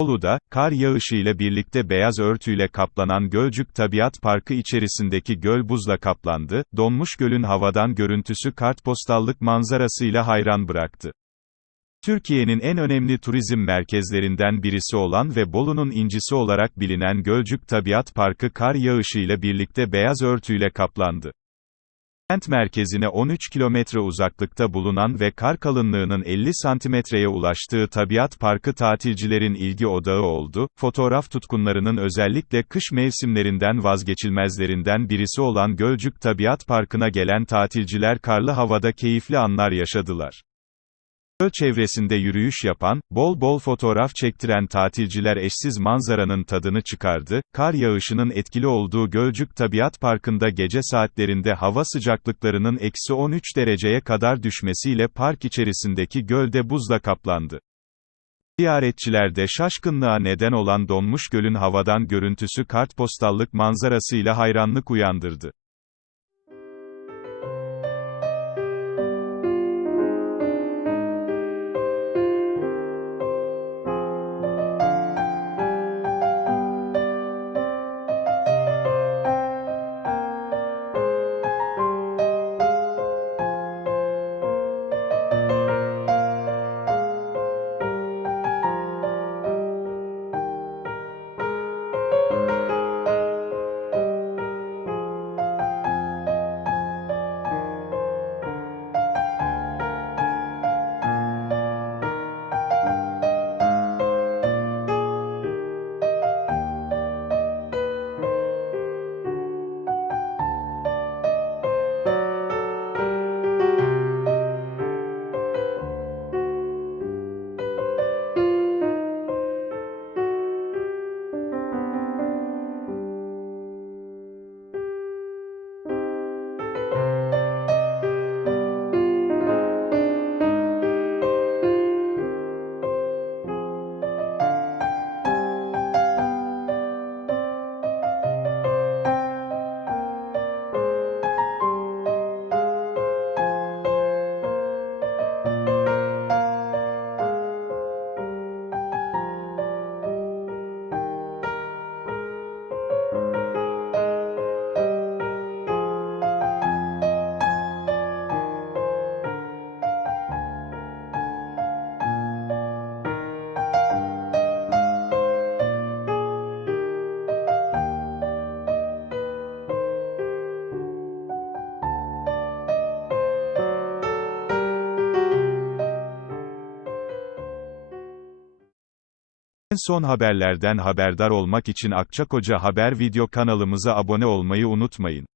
Bolu'da, kar yağışıyla birlikte beyaz örtüyle kaplanan Gölcük Tabiat Parkı içerisindeki göl buzla kaplandı, donmuş gölün havadan görüntüsü kartpostallık manzarasıyla hayran bıraktı. Türkiye'nin en önemli turizm merkezlerinden birisi olan ve Bolu'nun incisi olarak bilinen Gölcük Tabiat Parkı kar yağışıyla birlikte beyaz örtüyle kaplandı. Kent merkezine 13 kilometre uzaklıkta bulunan ve kar kalınlığının 50 santimetreye ulaştığı tabiat parkı tatilcilerin ilgi odağı oldu, fotoğraf tutkunlarının özellikle kış mevsimlerinden vazgeçilmezlerinden birisi olan Gölcük Tabiat Parkı'na gelen tatilciler karlı havada keyifli anlar yaşadılar. Göl çevresinde yürüyüş yapan, bol bol fotoğraf çektiren tatilciler eşsiz manzaranın tadını çıkardı, kar yağışının etkili olduğu Gölcük Tabiat Parkı'nda gece saatlerinde hava sıcaklıklarının eksi 13 dereceye kadar düşmesiyle park içerisindeki gölde buzla kaplandı. Ziyaretçilerde şaşkınlığa neden olan donmuş gölün havadan görüntüsü kartpostallık manzarasıyla hayranlık uyandırdı. En son haberlerden haberdar olmak için Akçakoca Haber video kanalımıza abone olmayı unutmayın.